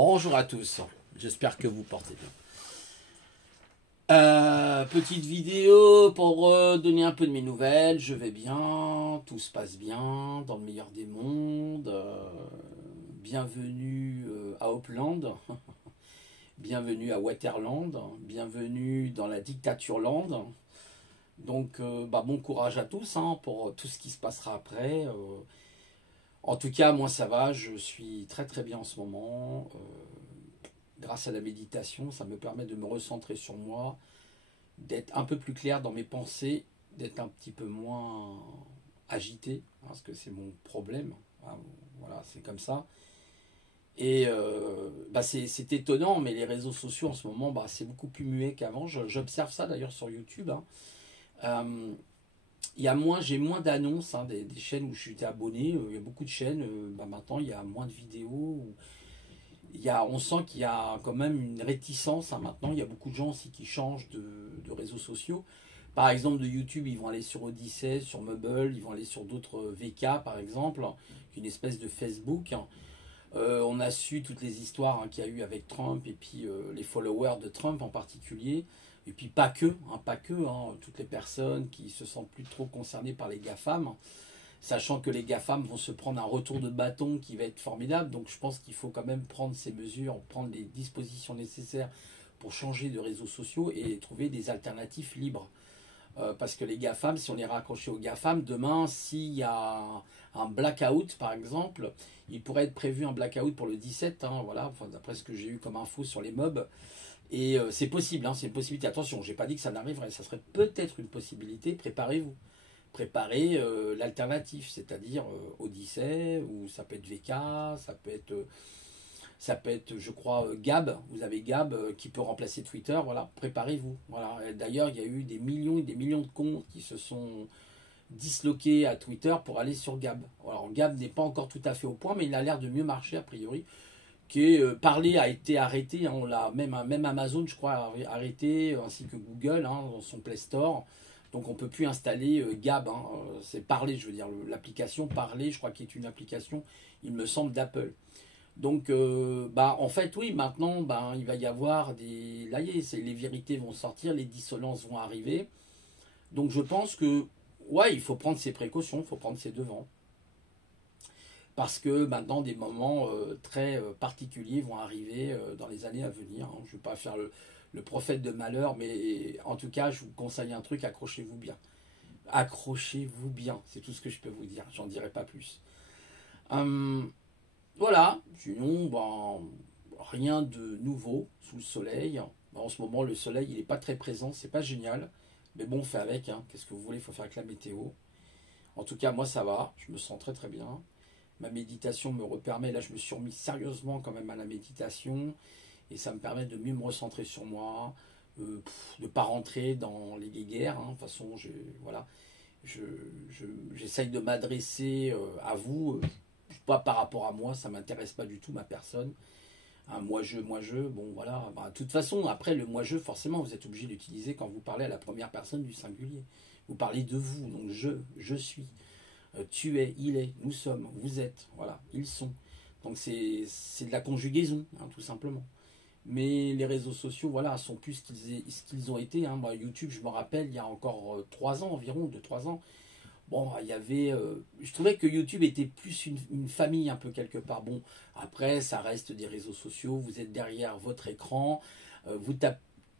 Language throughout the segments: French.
Bonjour à tous, j'espère que vous portez bien. Petite vidéo pour donner un peu de mes nouvelles. Je vais bien, tout se passe bien, dans le meilleur des mondes. Bienvenue à Auckland, bienvenue à Waterland, bienvenue dans la dictature-land. Donc bon courage à tous pour tout ce qui se passera après. En tout cas, moi ça va, je suis très très bien en ce moment. Grâce à la méditation, ça me permet de me recentrer sur moi, d'être un peu plus clair dans mes pensées, d'être un petit peu moins agité, parce que c'est mon problème. Voilà, c'est comme ça. Et c'est étonnant, mais les réseaux sociaux en ce moment, c'est beaucoup plus muet qu'avant. J'observe ça d'ailleurs sur YouTube. J'ai moins d'annonces des chaînes où je suis abonné. Il y a beaucoup de chaînes. Maintenant, il y a moins de vidéos. On sent qu'il y a quand même une réticence maintenant. Il y a beaucoup de gens aussi qui changent de réseaux sociaux. Par exemple, de YouTube, ils vont aller sur Odyssey, sur Mumble, ils vont aller sur d'autres VK, par exemple, une espèce de Facebook. On a su toutes les histoires qu'il y a eu avec Trump et puis les followers de Trump en particulier. Et puis pas que, toutes les personnes qui se sentent plus trop concernées par les GAFAM, sachant que les GAFAM vont se prendre un retour de bâton qui va être formidable. Donc je pense qu'il faut quand même prendre ces mesures, prendre les dispositions nécessaires pour changer de réseaux sociaux et trouver des alternatives libres. Parce que les GAFAM, si on est raccroché aux GAFAM, demain, s'il y a un blackout, par exemple, il pourrait être prévu un blackout pour le 17, d'après ce que j'ai eu comme info sur les mobs. Et c'est possible, c'est une possibilité. Attention, je n'ai pas dit que ça n'arriverait, ça serait peut-être une possibilité, préparez-vous. Préparez l'alternative, c'est-à-dire Odyssey, ou ça peut être VK, ça peut être, je crois, Gab. Vous avez Gab qui peut remplacer Twitter. Voilà, préparez-vous. Voilà. D'ailleurs, il y a eu des millions et des millions de comptes qui se sont disloqués à Twitter pour aller sur Gab. Alors, Gab n'est pas encore tout à fait au point, mais il a l'air de mieux marcher a priori. Parler a été arrêté. Même Amazon, je crois, a arrêté, ainsi que Google dans son Play Store. Donc on ne peut plus installer Gab, c'est Parler, je veux dire, l'application Parler, je crois qu'il est une application, il me semble, d'Apple. Donc en fait, oui, maintenant, il va y avoir des... Là, les vérités vont sortir, les dissonances vont arriver. Donc je pense que, ouais, il faut prendre ses précautions, il faut prendre ses devants. Parce que maintenant, des moments très particuliers vont arriver dans les années à venir. Je ne vais pas faire le prophète de malheur, mais en tout cas, je vous conseille un truc, accrochez-vous bien. Accrochez-vous bien, c'est tout ce que je peux vous dire, j'en dirai pas plus. Voilà, sinon, rien de nouveau sous le soleil. En ce moment, le soleil, il n'est pas très présent, c'est pas génial. Mais bon, on fait avec, qu'est-ce que vous voulez, il faut faire avec la météo. En tout cas, moi, ça va, je me sens très très bien. Ma méditation me repermet, là, je me suis remis sérieusement quand même à la méditation. Et ça me permet de mieux me recentrer sur moi, de ne pas rentrer dans les guéguerres. De toute façon, j'essaye de m'adresser à vous, pas par rapport à moi, ça ne m'intéresse pas du tout ma personne. Moi-je, bon voilà. De toute façon, après le moi-je, forcément, vous êtes obligé d'utiliser quand vous parlez à la première personne du singulier. Vous parlez de vous, donc je suis. Tu es, il est, nous sommes, vous êtes, voilà, ils sont. Donc c'est de la conjugaison, tout simplement. Mais les réseaux sociaux, voilà, sont plus ce qu'ils ont été. YouTube, je me rappelle, il y a encore 3 ans environ, 2-3 ans. Bon, il y avait... je trouvais que YouTube était plus une famille un peu quelque part. Bon, après, ça reste des réseaux sociaux. Vous êtes derrière votre écran. Vous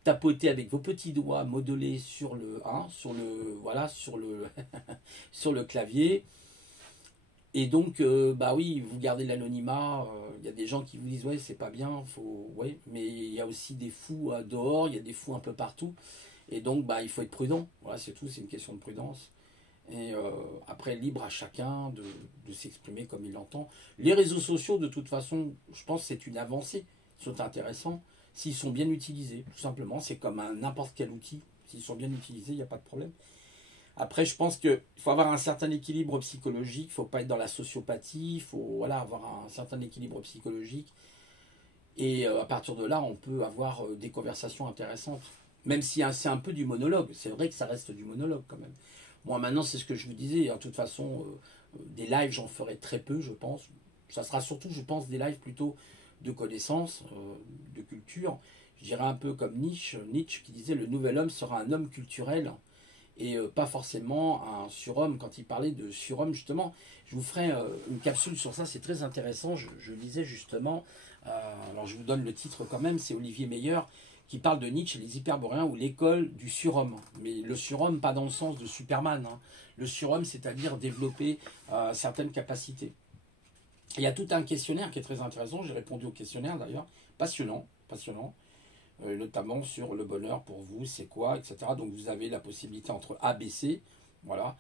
tapotez avec vos petits doigts modelés sur le sur le clavier. Et donc, oui, vous gardez l'anonymat. Il y a des gens qui vous disent, ouais, c'est pas bien, mais il y a aussi des fous dehors, il y a des fous un peu partout. Et donc, il faut être prudent. Voilà, c'est tout, c'est une question de prudence. Et après, libre à chacun de s'exprimer comme il l'entend. Les réseaux sociaux, de toute façon, je pense que c'est une avancée. Ils sont intéressants s'ils sont bien utilisés, tout simplement. C'est comme n'importe quel outil. S'ils sont bien utilisés, il n'y a pas de problème. Après, je pense qu'il faut avoir un certain équilibre psychologique, il ne faut pas être dans la sociopathie, il faut avoir un certain équilibre psychologique. Et à partir de là, on peut avoir des conversations intéressantes. Même si c'est un peu du monologue. C'est vrai que ça reste du monologue quand même. Moi, maintenant, c'est ce que je vous disais. De toute façon, des lives, j'en ferai très peu, je pense. Ça sera surtout, je pense, des lives plutôt de connaissances, de culture. Je dirais un peu comme Nietzsche qui disait le nouvel homme sera un homme culturel et pas forcément un surhomme. Quand il parlait de surhomme, justement, je vous ferai une capsule sur ça, c'est très intéressant. Je lisais justement, alors je vous donne le titre quand même, c'est Olivier Meyer qui parle de Nietzsche, les hyperboréens ou l'école du surhomme. Mais le surhomme, pas dans le sens de Superman. Hein. Le surhomme, c'est-à-dire développer certaines capacités. Il y a tout un questionnaire qui est très intéressant. J'ai répondu au questionnaire d'ailleurs. Passionnant, passionnant. Notamment sur le bonheur pour vous, c'est quoi, etc. Donc vous avez la possibilité entre A, B, C. Voilà.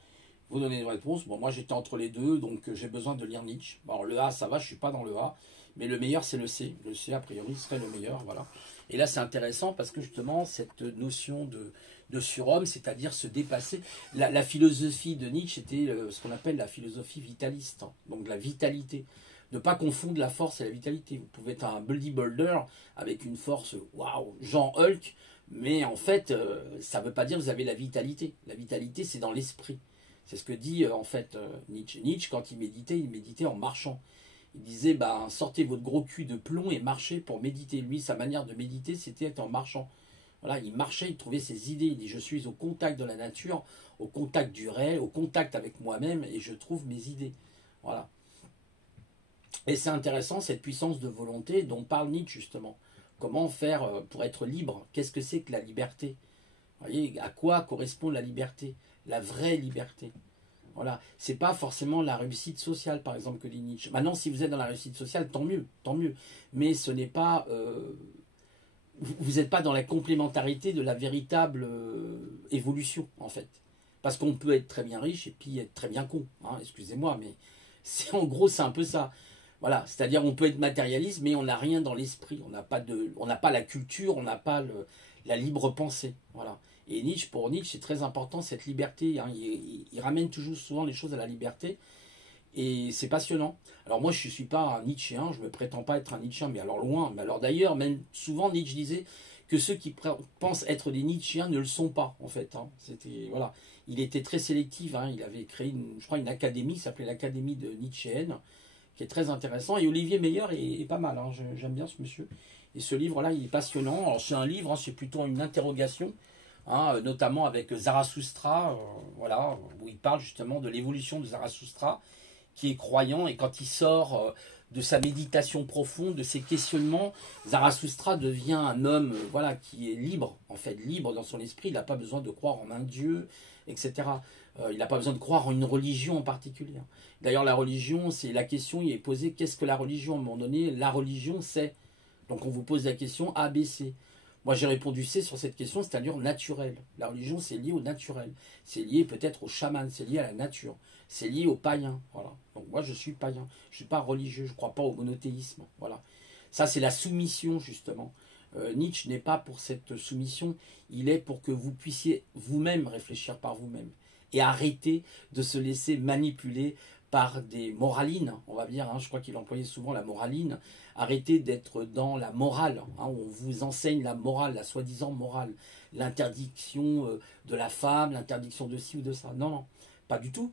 Vous donnez une réponse. Bon, moi j'étais entre les deux, donc j'ai besoin de lire Nietzsche. Bon, alors le A, ça va, je ne suis pas dans le A. Mais le meilleur, c'est le C. Le C, a priori, serait le meilleur. Voilà. Et là, c'est intéressant parce que justement, cette notion de surhomme, c'est-à-dire se dépasser. La philosophie de Nietzsche était ce qu'on appelle la philosophie vitaliste. Hein. Donc la vitalité. Ne pas confondre la force et la vitalité. Vous pouvez être un bodybuilder avec une force, waouh, Jean Hulk, mais en fait, ça ne veut pas dire que vous avez la vitalité. La vitalité, c'est dans l'esprit. C'est ce que dit en fait Nietzsche. Nietzsche, quand il méditait en marchant. Il disait, ben, sortez votre gros cul de plomb et marchez pour méditer. Lui, sa manière de méditer, c'était en marchant. Voilà, il marchait, il trouvait ses idées. Il dit, je suis au contact de la nature, au contact du réel, au contact avec moi-même, et je trouve mes idées. Voilà. Et c'est intéressant, cette puissance de volonté dont parle Nietzsche, justement. Comment faire pour être libre? Qu'est-ce que c'est que la liberté? Vous voyez, à quoi correspond la liberté? La vraie liberté. Voilà, c'est pas forcément la réussite sociale, par exemple, que dit Nietzsche. Maintenant, si vous êtes dans la réussite sociale, tant mieux, tant mieux. Mais ce n'est pas, vous n'êtes pas dans la complémentarité de la véritable évolution, en fait. Parce qu'on peut être très bien riche et puis être très bien con. Hein, excusez-moi, mais c'est en gros, c'est un peu ça. Voilà, c'est-à-dire on peut être matérialiste, mais on n'a rien dans l'esprit. On n'a pas la culture, on n'a pas la libre pensée. Voilà. Et Nietzsche, pour Nietzsche, c'est très important cette liberté. Hein. Il ramène toujours souvent les choses à la liberté. Et c'est passionnant. Alors moi, je ne suis pas un Nietzschéen, je ne me prétends pas être un Nietzschéen, mais alors loin. Mais alors d'ailleurs, même souvent, Nietzsche disait que ceux qui pensent être des Nietzschéens ne le sont pas, en fait. Hein. Voilà. Il était très sélectif. Hein. Il avait créé, je crois, une académie, qui s'appelait l'Académie de Nietzschéenne, qui est très intéressant. Et Olivier Meyer est pas mal. Hein. J'aime bien ce monsieur. Et ce livre-là, il est passionnant. Alors c'est un livre, hein, c'est plutôt une interrogation. Hein, notamment avec Zarathustra, voilà, où il parle justement de l'évolution de Zarathustra, qui est croyant, et quand il sort de sa méditation profonde, de ses questionnements, Zarathustra devient un homme voilà, qui est libre, en fait, libre dans son esprit, il n'a pas besoin de croire en un Dieu, etc. Il n'a pas besoin de croire en une religion en particulier. D'ailleurs, la religion, c'est la question, il est posée, qu'est-ce que la religion? À un moment donné, la religion, c'est... Donc on vous pose la question A, B, C. Moi, j'ai répondu C sur cette question, c'est-à-dire naturel. La religion, c'est lié au naturel. C'est lié peut-être au chaman, c'est lié à la nature. C'est lié au païen. Voilà. Donc moi, je suis païen. Je ne suis pas religieux, je ne crois pas au monothéisme. Voilà. Ça, c'est la soumission, justement. Nietzsche n'est pas pour cette soumission. Il est pour que vous puissiez vous-même réfléchir par vous-même. Et arrêter de se laisser manipuler par des moralines, on va dire, hein, je crois qu'il employait souvent la moraline. Arrêtez d'être dans la morale, hein, on vous enseigne la morale, la soi-disant morale, l'interdiction de la femme, l'interdiction de ci ou de ça. Non, non, pas du tout.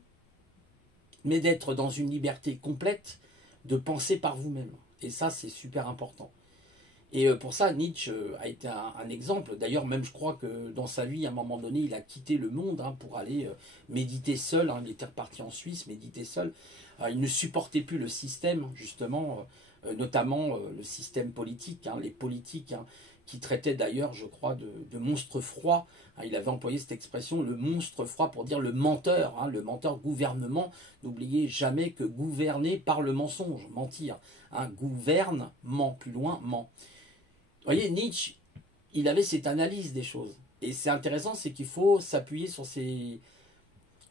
Mais d'être dans une liberté complète, de penser par vous-même. Et ça, c'est super important. Et pour ça, Nietzsche a été un exemple. D'ailleurs, même je crois que dans sa vie, à un moment donné, il a quitté le monde hein, pour aller méditer seul. Hein. Il était reparti en Suisse, méditer seul. Il ne supportait plus le système, justement, notamment le système politique, hein, les politiques, hein, qui traitaient d'ailleurs, je crois, de monstre froid. Hein, il avait employé cette expression, le monstre froid, pour dire le menteur gouvernement. N'oubliez jamais que gouverner par le mensonge, mentir. Hein, gouverne, ment, plus loin, ment. Vous voyez, Nietzsche, il avait cette analyse des choses. Et c'est intéressant, c'est qu'il faut s'appuyer sur ces...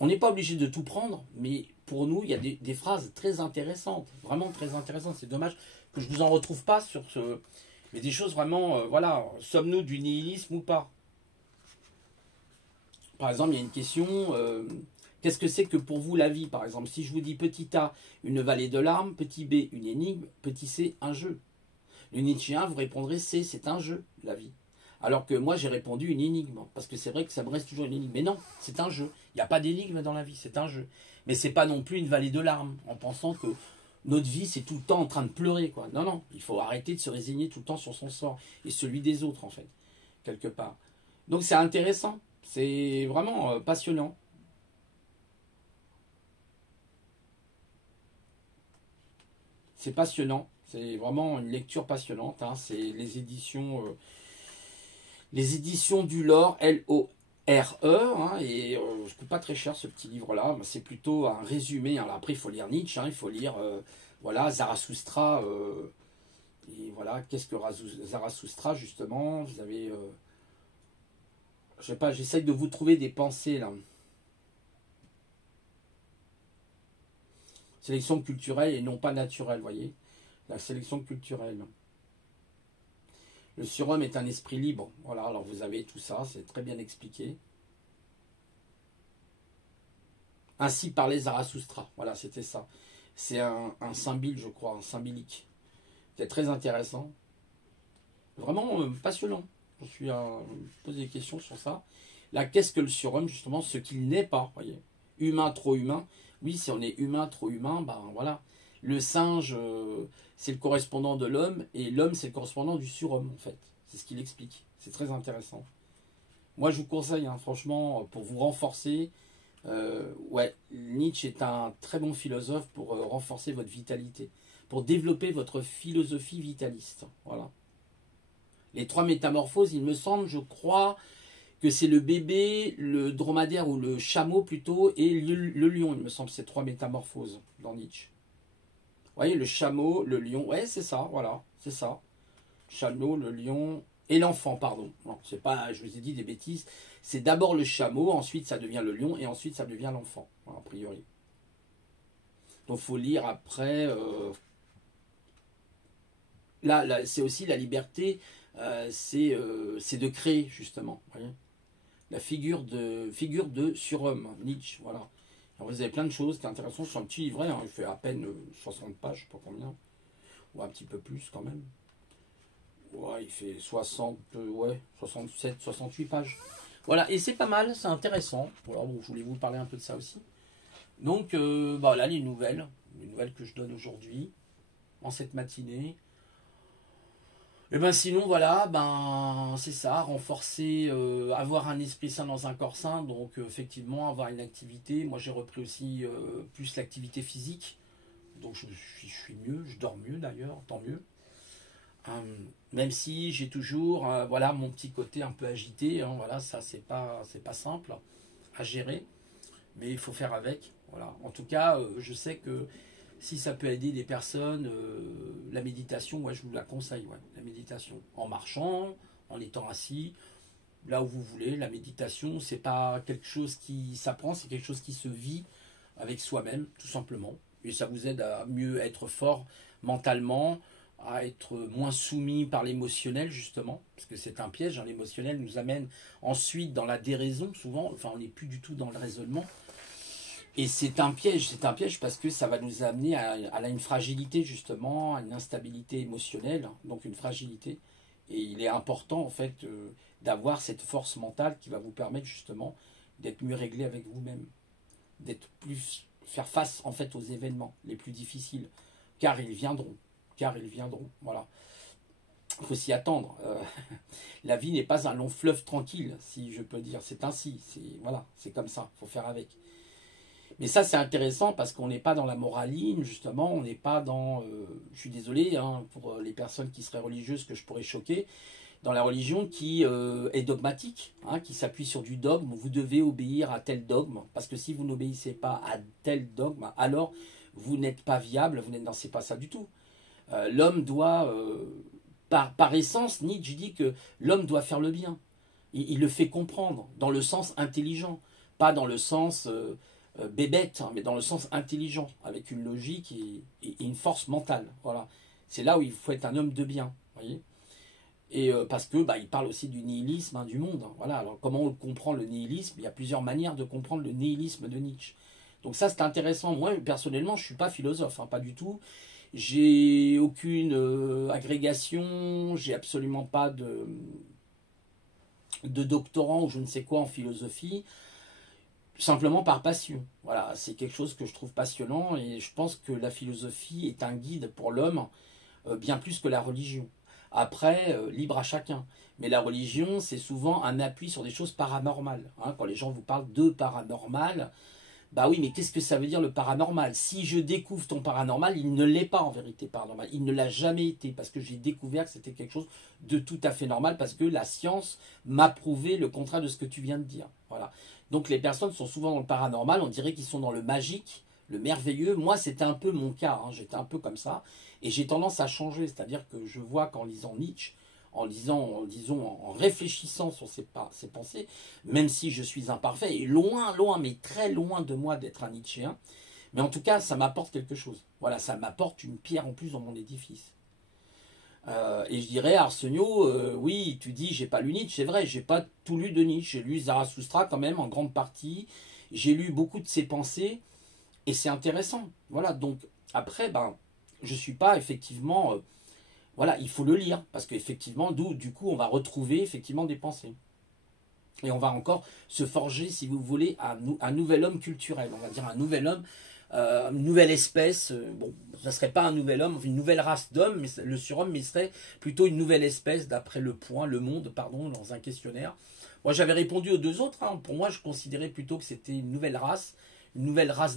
On n'est pas obligé de tout prendre, mais pour nous, il y a des phrases très intéressantes, vraiment très intéressantes. C'est dommage que je ne vous en retrouve pas sur ce... Mais des choses vraiment, voilà, sommes-nous du nihilisme ou pas? Par exemple, il y a une question, qu'est-ce que c'est que pour vous la vie? Par exemple, si je vous dis petit A, une vallée de larmes, petit B, une énigme, petit C, un jeu. Le Nietzschéen, vous répondrez C, c'est un jeu, la vie. Alors que moi, j'ai répondu une énigme, parce que c'est vrai que ça me reste toujours une énigme. Mais non, c'est un jeu. Il n'y a pas d'énigme dans la vie, c'est un jeu. Mais c'est pas non plus une vallée de larmes, en pensant que Notre vie, c'est tout le temps en train de pleurer, quoi. Non, non, il faut arrêter de se résigner tout le temps sur son sort et celui des autres, en fait, quelque part. Donc c'est intéressant, c'est vraiment passionnant. C'est passionnant, c'est vraiment une lecture passionnante. Hein. C'est les éditions du Lore, L-O-R-E, hein, et je ne coûte pas très cher ce petit livre-là. C'est plutôt un résumé. Alors après, il faut lire Nietzsche, hein, il faut lire voilà, Zarathustra. Et voilà, qu'est-ce que Zarathustra, justement? Vous avez. Je sais pas, j'essaye de vous trouver des pensées là. Sélection culturelle et non pas naturelle, voyez. La sélection culturelle. Le surhomme est un esprit libre. Voilà, alors vous avez tout ça, c'est très bien expliqué. Ainsi parlait Zarathustra. Voilà, c'était ça. C'est un symbile, je crois, un symbilique. C'est très intéressant. Vraiment passionnant. Je suis à poser des questions sur ça. Là, qu'est-ce que le surhomme, justement? Ce qu'il n'est pas, voyez. Humain, trop humain. Oui, si on est humain, trop humain, ben voilà. Le singe, c'est le correspondant de l'homme, et l'homme, c'est le correspondant du surhomme, en fait. C'est ce qu'il explique. C'est très intéressant. Moi, je vous conseille, hein, franchement, pour vous renforcer, ouais, Nietzsche est un très bon philosophe pour renforcer votre vitalité, pour développer votre philosophie vitaliste. Voilà. Les trois métamorphoses, il me semble, je crois que c'est le bébé, le dromadaire ou le chameau plutôt, et le lion, il me semble, ces trois métamorphoses dans Nietzsche. Vous voyez, le chameau, le lion, ouais, c'est ça, voilà, c'est ça. Chameau, le lion et l'enfant, pardon. Non, c'est pas, je vous ai dit des bêtises. C'est d'abord le chameau, ensuite ça devient le lion, et ensuite ça devient l'enfant, a priori. Donc il faut lire après. Là c'est aussi la liberté, c'est de créer, justement. Voyez, la figure de surhomme, Nietzsche, voilà. Alors, vous avez plein de choses qui sont intéressantes. C'est un petit livret, hein, il fait à peine 60 pages, je ne sais pas combien. Ou un petit peu plus quand même. Ouais, il fait 60, ouais, 67, 68 pages. Voilà, et c'est pas mal, c'est intéressant. Voilà, bon, je voulais vous parler un peu de ça aussi. Donc, bah, là, les nouvelles que je donne aujourd'hui, en cette matinée. Et ben sinon, voilà, ben c'est ça, renforcer, avoir un esprit sain dans un corps sain, donc effectivement, avoir une activité. Moi, j'ai repris aussi plus l'activité physique, donc je suis mieux, je dors mieux d'ailleurs, tant mieux. Même si j'ai toujours voilà, mon petit côté un peu agité, hein, voilà, ça c'est pas simple à gérer, mais il faut faire avec. Voilà. En tout cas, je sais que si ça peut aider des personnes, la méditation, moi je vous la conseille, ouais, la méditation. En marchant, en étant assis, là où vous voulez, la méditation, c'est pas quelque chose qui s'apprend, c'est quelque chose qui se vit avec soi-même, tout simplement. Et ça vous aide à mieux être fort mentalement, à être moins soumis par l'émotionnel, justement, parce que c'est un piège, hein, l'émotionnel nous amène ensuite dans la déraison, souvent, enfin on n'est plus du tout dans le raisonnement, et c'est un piège parce que ça va nous amener à une fragilité, justement, à une instabilité émotionnelle, donc une fragilité, et il est important, en fait, d'avoir cette force mentale qui va vous permettre, justement, d'être mieux réglé avec vous-même, d'être plus, faire face, en fait, aux événements les plus difficiles, car ils viendront, voilà. Il faut s'y attendre. La vie n'est pas un long fleuve tranquille, si je peux dire. C'est ainsi. Voilà, c'est comme ça. Il faut faire avec. Mais ça, c'est intéressant parce qu'on n'est pas dans la moraline, justement. On n'est pas dans... je suis désolé hein, pour les personnes qui seraient religieuses que je pourrais choquer. Dans la religion qui est dogmatique, hein, qui s'appuie sur du dogme. Vous devez obéir à tel dogme. Parce que si vous n'obéissez pas à tel dogme, alors vous n'êtes pas viable. Non, c'est pas ça du tout. L'homme doit, par essence, Nietzsche dit que l'homme doit faire le bien. Il le fait comprendre dans le sens intelligent, pas dans le sens bébête, hein, mais dans le sens intelligent, avec une logique et une force mentale. Voilà. C'est là où il faut être un homme de bien, voyez. Et parce que il parle aussi du nihilisme hein, du monde. Hein, voilà. Alors comment on comprend le nihilisme? Il y a plusieurs manières de comprendre le nihilisme de Nietzsche. Donc ça c'est intéressant. Moi personnellement, je suis pas philosophe, hein, pas du tout. J'ai aucune agrégation, j'ai absolument pas de doctorant ou je ne sais quoi en philosophie. simplement par passion. Voilà, c'est quelque chose que je trouve passionnant et je pense que la philosophie est un guide pour l'homme bien plus que la religion. Après, libre à chacun. Mais la religion, c'est souvent un appui sur des choses paranormales. Hein. Quand les gens vous parlent de paranormal, bah oui, mais qu'est-ce que ça veut dire le paranormal? Si je découvre ton paranormal, il ne l'est pas en vérité paranormal. Il ne l'a jamais été parce que j'ai découvert que c'était quelque chose de tout à fait normal parce que la science m'a prouvé le contraire de ce que tu viens de dire. Voilà. Donc les personnes sont souvent dans le paranormal, on dirait qu'ils sont dans le magique, le merveilleux. Moi, c'était un peu mon cas, hein. J'étais un peu comme ça. Et j'ai tendance à changer, c'est-à-dire que je vois qu'en lisant Nietzsche, en réfléchissant sur ses pensées, même si je suis imparfait, et loin, loin, mais très loin de moi d'être un Nietzschéen, mais en tout cas, ça m'apporte quelque chose. Voilà, ça m'apporte une pierre en plus dans mon édifice. Et je dirais, Arsenio, oui, tu dis, j'ai pas lu Nietzsche, c'est vrai, j'ai pas tout lu de Nietzsche, j'ai lu Zarathustra quand même, en grande partie, j'ai lu beaucoup de ses pensées, et c'est intéressant. Voilà, donc, après, ben, je suis pas effectivement... voilà, il faut le lire, parce qu'effectivement, du coup, on va retrouver effectivement des pensées. Et on va encore se forger, si vous voulez, un nouvel homme culturel. On va dire un nouvel homme, une nouvelle espèce. Bon, ça ne serait pas un nouvel homme, une nouvelle race d'hommes, mais le surhomme, mais ce serait plutôt une nouvelle espèce, d'après Le Monde, pardon, dans un questionnaire. Moi, j'avais répondu aux deux autres. Hein. Pour moi, je considérais plutôt que c'était une nouvelle race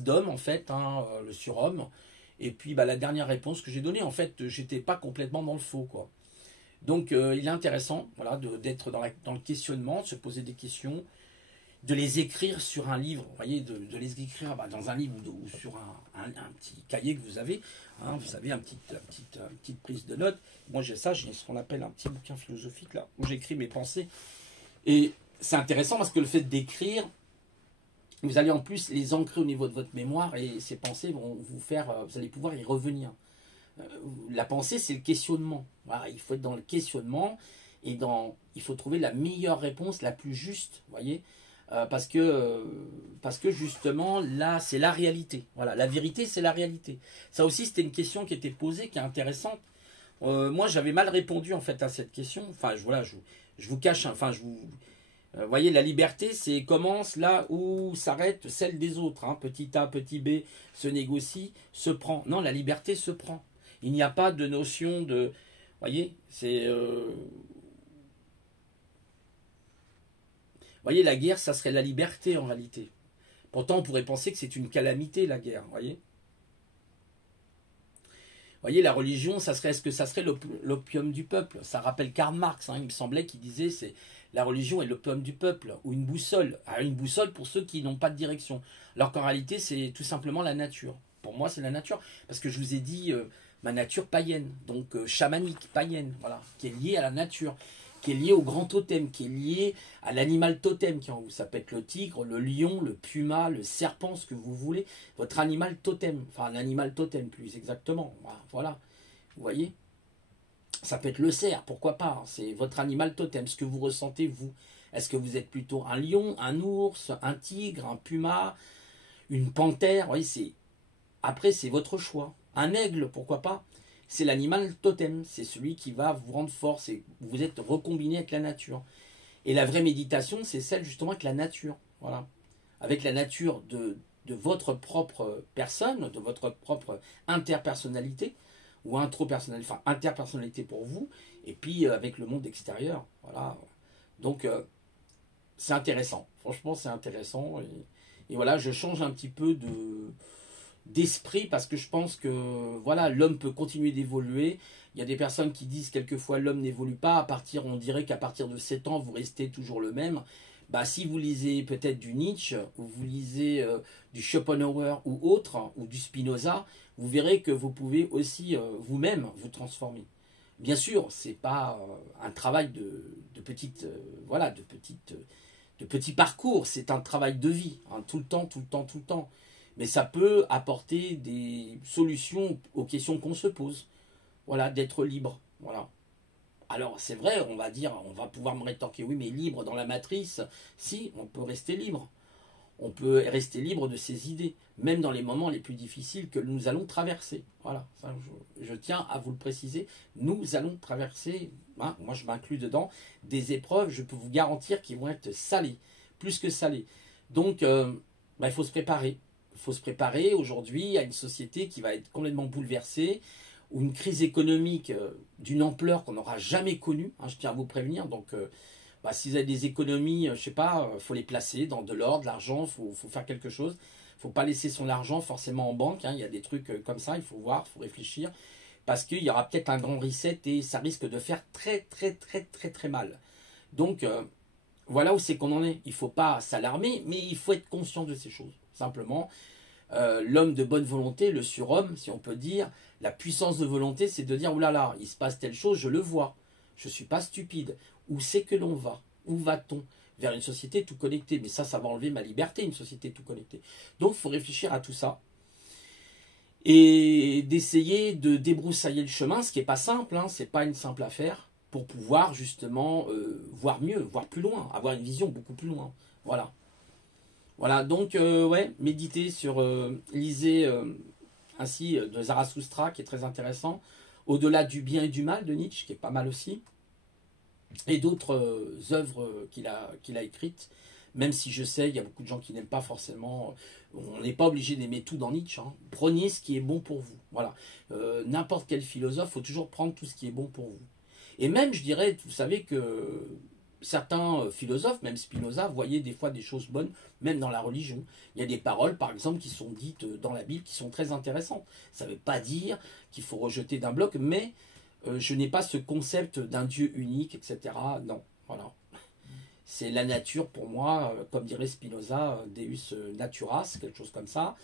d'hommes, en fait, hein, le surhomme. Et puis, bah, la dernière réponse que j'ai donnée, en fait, j'étais pas complètement dans le faux, quoi. Donc, il est intéressant, voilà, d'être dans le questionnement, de se poser des questions, de les écrire sur un livre, vous voyez, de les écrire bah, dans un livre ou sur un petit cahier que vous avez, hein, vous savez, une petite prise de notes. Moi, j'ai ça, j'ai ce qu'on appelle un petit bouquin philosophique, là, où j'écris mes pensées. Et c'est intéressant parce que le fait d'écrire, vous allez en plus les ancrer au niveau de votre mémoire et ces pensées vont vous faire, vous allez pouvoir y revenir. La pensée, c'est le questionnement. Voilà, il faut être dans le questionnement et il faut trouver la meilleure réponse, la plus juste, voyez, parce que justement, là, c'est la réalité. Voilà, la vérité, c'est la réalité. Ça aussi, c'était une question qui était posée, qui est intéressante. Moi, j'avais mal répondu en fait à cette question. Enfin, voilà, je vous cache, enfin, voyez, la liberté, c'est commence là où s'arrête celle des autres. Hein. Petit A, petit B se négocie, se prend. Non, la liberté se prend. Il n'y a pas de notion de... Voyez, c'est... Voyez, la guerre, ça serait la liberté en réalité. Pourtant, on pourrait penser que c'est une calamité, la guerre. Voyez, la religion, est-ce que ça serait l'opium du peuple? Ça rappelle Karl Marx, hein, il me semblait qu'il disait c'est la religion est l'opium du peuple, ou une boussole. Ah, une boussole pour ceux qui n'ont pas de direction. Alors qu'en réalité, c'est tout simplement la nature. Pour moi, c'est la nature. Parce que je vous ai dit ma nature païenne, donc chamanique, païenne, voilà, qui est liée à la nature, qui est liée au grand totem, qui est liée à l'animal totem qui est en vous. Ça peut être le tigre, le lion, le puma, le serpent, ce que vous voulez. Votre animal totem, enfin l'animal totem plus exactement. Voilà, vous voyez. Ça peut être le cerf, pourquoi pas. C'est votre animal totem, ce que vous ressentez vous. Est-ce que vous êtes plutôt un lion, un ours, un tigre, un puma, une panthère? Vous voyez, après, c'est votre choix. Un aigle, pourquoi pas? C'est l'animal totem, c'est celui qui va vous rendre fort, vous êtes recombiné avec la nature. Et la vraie méditation, c'est celle justement avec la nature. Voilà. Avec la nature de votre propre personne, de votre propre interpersonnalité, ou intropersonnalité, enfin interpersonnalité pour vous, et puis avec le monde extérieur. Voilà. Donc, c'est intéressant. Franchement, c'est intéressant. Et voilà, je change un petit peu d'esprit parce que je pense que voilà, l'homme peut continuer d'évoluer. Il y a des personnes qui disent quelquefois l'homme n'évolue pas. On dirait qu'à partir de 7 ans, vous restez toujours le même. Bah, si vous lisez peut-être du Nietzsche, ou vous lisez du Schopenhauer ou autre, ou du Spinoza, vous verrez que vous pouvez aussi vous-même vous transformer. Bien sûr, c'est pas un travail de petits parcours, c'est un travail de vie, hein, tout le temps, tout le temps, tout le temps. Mais ça peut apporter des solutions aux questions qu'on se pose. Voilà, d'être libre. Voilà. Alors c'est vrai, on va pouvoir me rétorquer, oui, mais libre dans la matrice, si, on peut rester libre. On peut rester libre de ses idées, même dans les moments les plus difficiles que nous allons traverser. Voilà, ça, je tiens à vous le préciser. Nous allons traverser, hein, moi je m'inclus dedans, des épreuves, je peux vous garantir, qui vont être salées, plus que salées. Donc, il faut se préparer. Il faut se préparer aujourd'hui à une société qui va être complètement bouleversée, ou une crise économique d'une ampleur qu'on n'aura jamais connue, hein, je tiens à vous prévenir. Donc, si vous avez des économies, je sais pas, faut les placer dans de l'or, de l'argent, faut faire quelque chose. Il ne faut pas laisser son argent forcément en banque, hein, il y a des trucs comme ça, il faut voir, il faut réfléchir, parce qu'il y aura peut-être un grand reset et ça risque de faire très très très très très mal. Donc, voilà où c'est qu'on en est. Il ne faut pas s'alarmer, mais il faut être conscient de ces choses, simplement. L'homme de bonne volonté, le surhomme, si on peut dire, la puissance de volonté, c'est de dire, oulala, il se passe telle chose, je le vois, je ne suis pas stupide. Où c'est que l'on va? Où va-t-on? Vers une société tout connectée. Mais ça va enlever ma liberté, une société tout connectée. Donc, il faut réfléchir à tout ça. Et d'essayer de débroussailler le chemin, ce qui n'est pas simple, hein, ce n'est pas une simple affaire, pour pouvoir justement voir mieux, voir plus loin, avoir une vision beaucoup plus loin. Voilà. Voilà, donc, ouais, méditez sur, lisez ainsi de Zarathustra, qui est très intéressant, Au-delà du bien et du mal de Nietzsche, qui est pas mal aussi, et d'autres œuvres qu'il a écrites, même si je sais, il y a beaucoup de gens qui n'aiment pas forcément, on n'est pas obligé d'aimer tout dans Nietzsche, hein. Prenez ce qui est bon pour vous, voilà. N'importe quel philosophe, il faut toujours prendre tout ce qui est bon pour vous. Et même, je dirais, vous savez que certains philosophes, même Spinoza, voyaient des fois des choses bonnes, même dans la religion. Il y a des paroles, par exemple, qui sont dites dans la Bible, qui sont très intéressantes. Ça ne veut pas dire qu'il faut rejeter d'un bloc, mais je n'ai pas ce concept d'un Dieu unique, etc. Non, voilà. C'est la nature pour moi, comme dirait Spinoza, Deus naturas, quelque chose comme ça.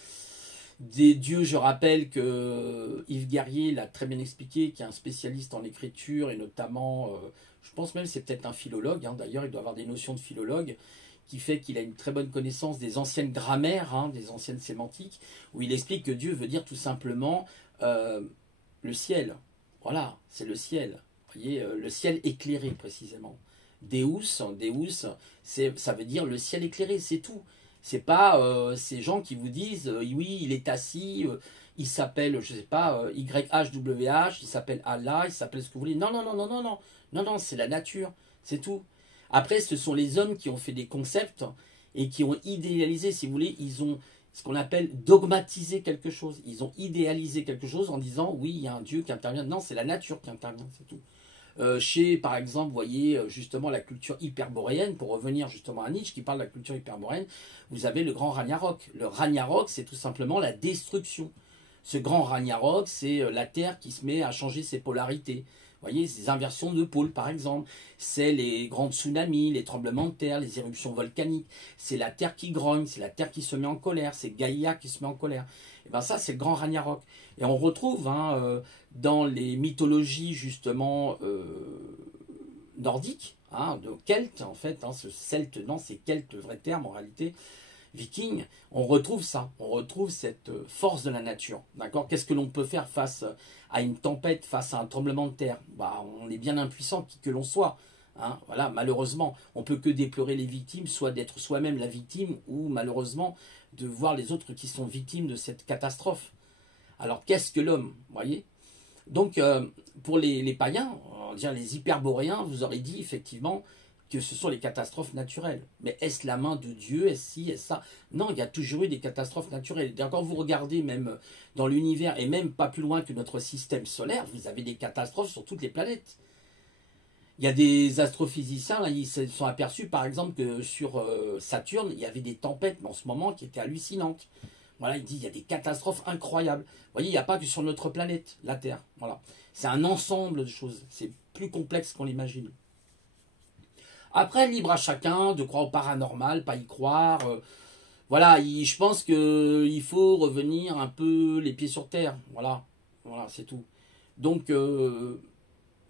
Des dieux, je rappelle que Yves Guerrier l'a très bien expliqué, qui est un spécialiste en écriture, et notamment, je pense même c'est peut-être un philologue, hein, d'ailleurs il doit avoir des notions de philologue, qui fait qu'il a une très bonne connaissance des anciennes grammaires, hein, des anciennes sémantiques, où il explique que Dieu veut dire tout simplement le ciel. Voilà, c'est le ciel. Vous voyez, le ciel éclairé précisément. Deus, ça veut dire le ciel éclairé, c'est tout. C'est pas ces gens qui vous disent oui, il est assis, il s'appelle, je sais pas, YHWH, il s'appelle Allah, il s'appelle ce que vous voulez. Non, non, non, non, non, non, non, non, c'est la nature, c'est tout. Après, ce sont les hommes qui ont fait des concepts et qui ont idéalisé, si vous voulez, ils ont ce qu'on appelle dogmatisé quelque chose. Ils ont idéalisé quelque chose en disant oui, il y a un Dieu qui intervient. Non, c'est la nature qui intervient, c'est tout. Chez, par exemple, vous voyez justement la culture hyperboréenne, pour revenir justement à Nietzsche qui parle de la culture hyperboréenne, vous avez le grand Ragnarok. Le Ragnarok, c'est tout simplement la destruction. Ce grand Ragnarok, c'est la Terre qui se met à changer ses polarités. Vous voyez, ces inversions de pôles, par exemple. C'est les grands tsunamis, les tremblements de terre, les éruptions volcaniques. C'est la Terre qui grogne, c'est la Terre qui se met en colère, c'est Gaïa qui se met en colère. Et bien ça, c'est le grand Ragnarok. Et on retrouve dans les mythologies, justement, nordiques, hein, de Celtes, en fait, hein, ce Celte, non, c'est Celte, le vrai terme, en réalité, Viking, on retrouve ça, on retrouve cette force de la nature. D'accord? Qu'est-ce que l'on peut faire face à une tempête, face à un tremblement de terre? On est bien impuissant qui que l'on soit. Hein, voilà, malheureusement, on peut que déplorer les victimes, soit d'être soi-même la victime, ou malheureusement de voir les autres qui sont victimes de cette catastrophe. Alors qu'est-ce que l'homme? Voyez? Donc pour les païens, on va dire les hyperboréens, vous aurez dit effectivement que ce sont les catastrophes naturelles. Mais est-ce la main de Dieu? Est-ce ci, est-ce ça? Non, il y a toujours eu des catastrophes naturelles. Et quand vous regardez même dans l'univers, et même pas plus loin que notre système solaire, vous avez des catastrophes sur toutes les planètes. Il y a des astrophysiciens, là, ils se sont aperçus par exemple que sur Saturne, il y avait des tempêtes en ce moment qui étaient hallucinantes. Voilà, il dit il y a des catastrophes incroyables. Vous voyez, il n'y a pas que sur notre planète, la Terre. Voilà. C'est un ensemble de choses. C'est plus complexe qu'on l'imagine. Après, libre à chacun de croire au paranormal, pas y croire. Voilà, je pense qu'il faut revenir un peu les pieds sur terre. Voilà, voilà, c'est tout. Donc,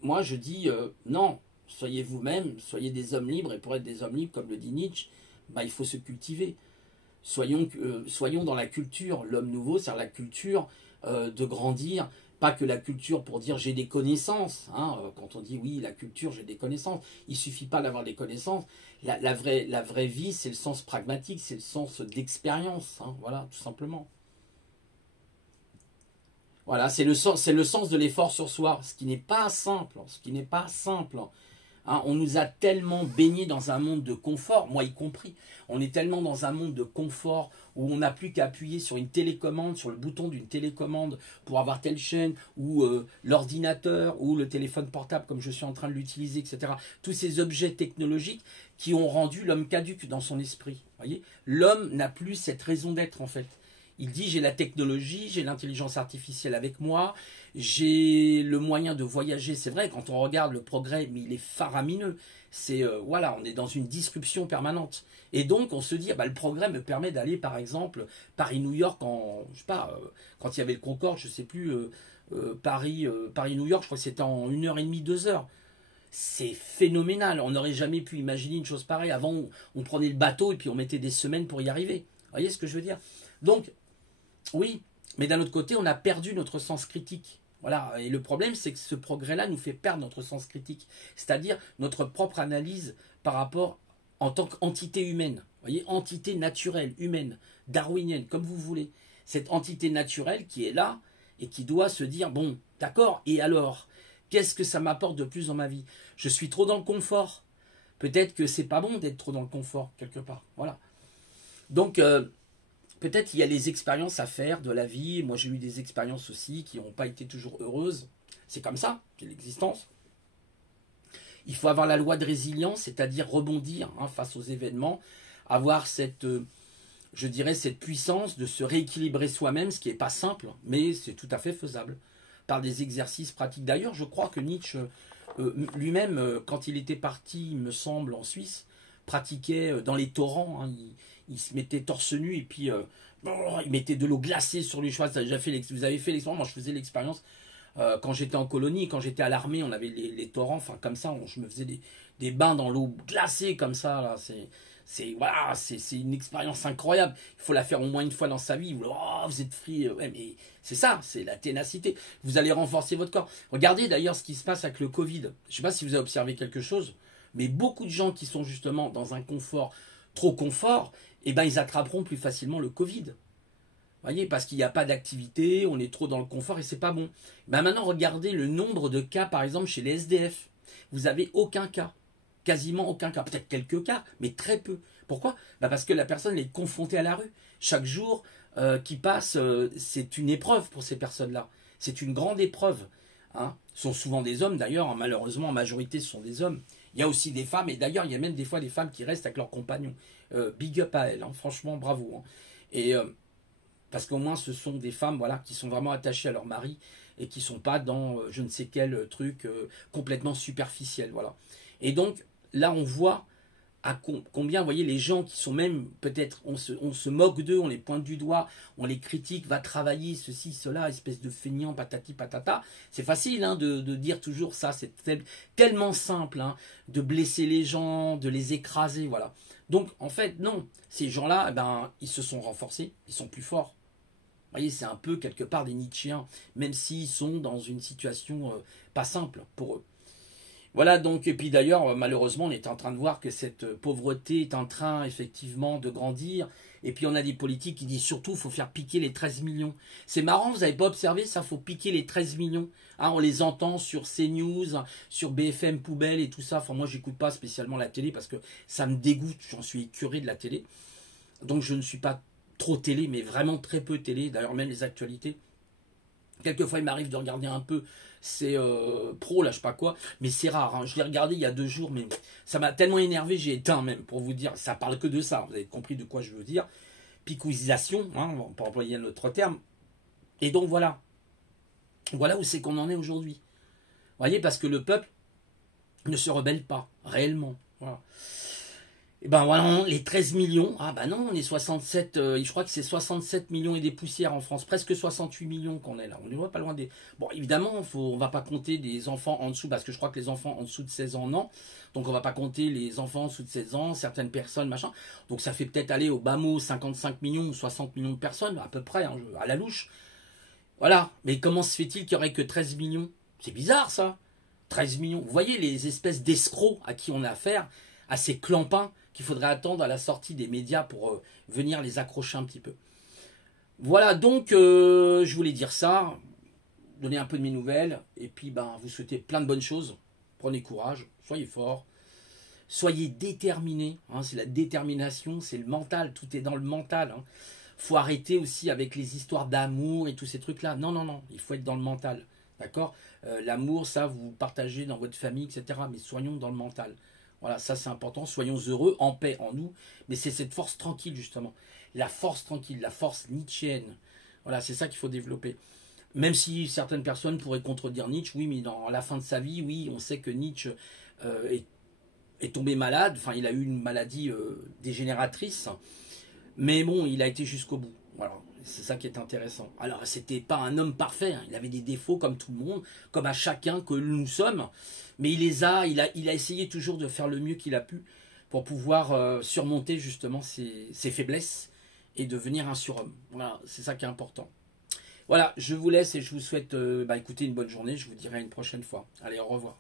moi, je dis non, soyez vous-même, soyez des hommes libres. Et pour être des hommes libres, comme le dit Nietzsche, il faut se cultiver. Soyons dans la culture, l'homme nouveau, c'est-à-dire la culture de grandir. Pas que la culture pour dire j'ai des connaissances. Hein, quand on dit oui, la culture, j'ai des connaissances. Il ne suffit pas d'avoir des connaissances. La vraie vie, c'est le sens pragmatique, c'est le sens d'expérience. Hein, voilà, tout simplement. Voilà, c'est le sens de l'effort sur soi, ce qui n'est pas simple. Ce qui n'est pas simple. Hein, on nous a tellement baignés dans un monde de confort, moi y compris. On est tellement dans un monde de confort où on n'a plus qu'à appuyer sur une télécommande, sur le bouton d'une télécommande pour avoir telle chaîne, ou l'ordinateur, ou le téléphone portable comme je suis en train de l'utiliser, etc. Tous ces objets technologiques qui ont rendu l'homme caduque dans son esprit. Voyez, l'homme n'a plus cette raison d'être en fait. Il dit j'ai la technologie, j'ai l'intelligence artificielle avec moi, j'ai le moyen de voyager. C'est vrai, quand on regarde le progrès, mais il est faramineux. C'est voilà, on est dans une disruption permanente. Et donc on se dit, ah bah, le progrès me permet d'aller par exemple Paris-New York en, je sais pas, quand il y avait le Concorde, je sais plus, Paris-New York, je crois que c'était en 1 heure et demie, 2 heures. C'est phénoménal. On n'aurait jamais pu imaginer une chose pareille. Avant, on prenait le bateau et puis on mettait des semaines pour y arriver. Vous voyez ce que je veux dire? Donc, oui, mais d'un autre côté, on a perdu notre sens critique. Voilà, et le problème, c'est que ce progrès-là nous fait perdre notre sens critique, c'est-à-dire notre propre analyse par rapport en tant qu'entité humaine. Vous voyez, entité naturelle, humaine, darwinienne, comme vous voulez. Cette entité naturelle qui est là et qui doit se dire, bon, d'accord, et alors, qu'est-ce que ça m'apporte de plus dans ma vie? Je suis trop dans le confort. Peut-être que c'est pas bon d'être trop dans le confort, quelque part. Voilà. Donc, peut-être il y a les expériences à faire de la vie. Moi, j'ai eu des expériences aussi qui n'ont pas été toujours heureuses. C'est comme ça, c'est l'existence. Il faut avoir la loi de résilience, c'est-à-dire rebondir face aux événements, avoir cette, je dirais, cette puissance de se rééquilibrer soi-même, ce qui n'est pas simple, mais c'est tout à fait faisable, par des exercices pratiques. D'ailleurs, je crois que Nietzsche, lui-même, quand il était parti, il me semble, en Suisse, pratiquait dans les torrents, hein, il se mettait torse nu et puis il mettait de l'eau glacée sur lui. Vous avez fait l'expérience, moi je faisais l'expérience quand j'étais en colonie, quand j'étais à l'armée, on avait les torrents, enfin comme ça, je me faisais des bains dans l'eau glacée comme ça, là, voilà, c'est une expérience incroyable. Il faut la faire au moins une fois dans sa vie. Vous êtes free, ouais, mais c'est ça, c'est la ténacité. Vous allez renforcer votre corps. Regardez d'ailleurs ce qui se passe avec le Covid. Je ne sais pas si vous avez observé quelque chose, mais beaucoup de gens qui sont justement dans un confort, trop confort, eh ben ils attraperont plus facilement le Covid. Voyez, parce qu'il n'y a pas d'activité, on est trop dans le confort et c'est pas bon. Ben maintenant, regardez le nombre de cas, par exemple, chez les SDF. Vous avez aucun cas. Quasiment aucun cas. Peut-être quelques cas, mais très peu. Pourquoi? Ben parce que la personne est confrontée à la rue. Chaque jour qui passe, c'est une épreuve pour ces personnes-là. C'est une grande épreuve. Hein. Ce sont souvent des hommes, d'ailleurs. Hein, malheureusement, en majorité, ce sont des hommes. Il y a aussi des femmes, et d'ailleurs, il y a même des fois des femmes qui restent avec leurs compagnons. Big up à elles, hein, franchement, bravo. Hein. Et parce qu'au moins, ce sont des femmes voilà, qui sont vraiment attachées à leur mari et qui ne sont pas dans je ne sais quel truc complètement superficiel. Voilà. Et donc, là, on voit à combien, vous voyez, les gens qui sont même, peut-être, on se moque d'eux, on les pointe du doigt, on les critique, va travailler, ceci, cela, espèce de feignant, patati patata. C'est facile hein, de dire toujours ça, c'est tellement simple hein, de blesser les gens, de les écraser, voilà. Donc, en fait, non, ces gens-là, eh ben, ils se sont renforcés, ils sont plus forts. Vous voyez, c'est un peu quelque part des Nietzschéens, même s'ils sont dans une situation pas simple pour eux. Voilà donc, et puis d'ailleurs, malheureusement, on est en train de voir que cette pauvreté est en train effectivement de grandir. Et puis on a des politiques qui disent surtout, il faut faire piquer les 13 millions. C'est marrant, vous n'avez pas observé ça, il faut piquer les 13 millions. Hein, on les entend sur CNews, sur BFM Poubelle et tout ça. Enfin, moi, j'écoute pas spécialement la télé parce que ça me dégoûte, j'en suis écœuré de la télé. Donc je ne suis pas trop télé, mais vraiment très peu télé. D'ailleurs, même les actualités. Quelquefois, il m'arrive de regarder un peu, c'est pro, là, je sais pas quoi, mais c'est rare. Hein. Je l'ai regardé il y a 2 jours, mais ça m'a tellement énervé, j'ai éteint même, pour vous dire. Ça parle que de ça, vous avez compris de quoi je veux dire. Picouisation, hein, pour employer un autre terme. Et donc, voilà. Voilà où c'est qu'on en est aujourd'hui. Vous voyez, parce que le peuple ne se rebelle pas, réellement. Voilà. Et ben voilà, les 13 millions, ah ben non, on est 67, je crois que c'est 67 millions et des poussières en France, presque 68 millions qu'on est là, on est pas loin des... Bon, évidemment, on va pas compter des enfants en dessous, parce que je crois que les enfants en dessous de 16 ans, non, donc on va pas compter les enfants en dessous de 16 ans, certaines personnes, machin, donc ça fait peut-être aller au bas mot 55 millions ou 60 millions de personnes, à peu près, hein, à la louche. Voilà, mais comment se fait-il qu'il n'y aurait que 13 millions? C'est bizarre ça, 13 millions, vous voyez les espèces d'escrocs à qui on a affaire, à ces clampins, qu'il faudrait attendre à la sortie des médias pour venir les accrocher un petit peu. Voilà, donc je voulais dire ça, donner un peu de mes nouvelles, et puis ben, vous souhaiter plein de bonnes choses prenez courage, soyez fort, soyez déterminés, hein, c'est la détermination, c'est le mental, tout est dans le mental. Hein. Faut arrêter aussi avec les histoires d'amour et tous ces trucs-là. Non, non, non, il faut être dans le mental. D'accord. L'amour, ça, vous partagez dans votre famille, etc. Mais soyons dans le mental. Voilà, ça c'est important. Soyons heureux, en paix en nous. Mais c'est cette force tranquille, justement. La force tranquille, la force nietzschéenne. Voilà, c'est ça qu'il faut développer. Même si certaines personnes pourraient contredire Nietzsche, oui, mais dans la fin de sa vie, oui, on sait que Nietzsche est tombé malade. Enfin, il a eu une maladie dégénératrice. Mais bon, il a été jusqu'au bout. Voilà, c'est ça qui est intéressant. Alors, c'était pas un homme parfait. Hein. Il avait des défauts comme tout le monde, comme à chacun que nous sommes. Mais il a essayé toujours de faire le mieux qu'il a pu pour pouvoir surmonter justement ses faiblesses et devenir un surhomme. Voilà, c'est ça qui est important. Voilà, je vous laisse et je vous souhaite écoutez, une bonne journée. Je vous dirai à une prochaine fois. Allez, au revoir.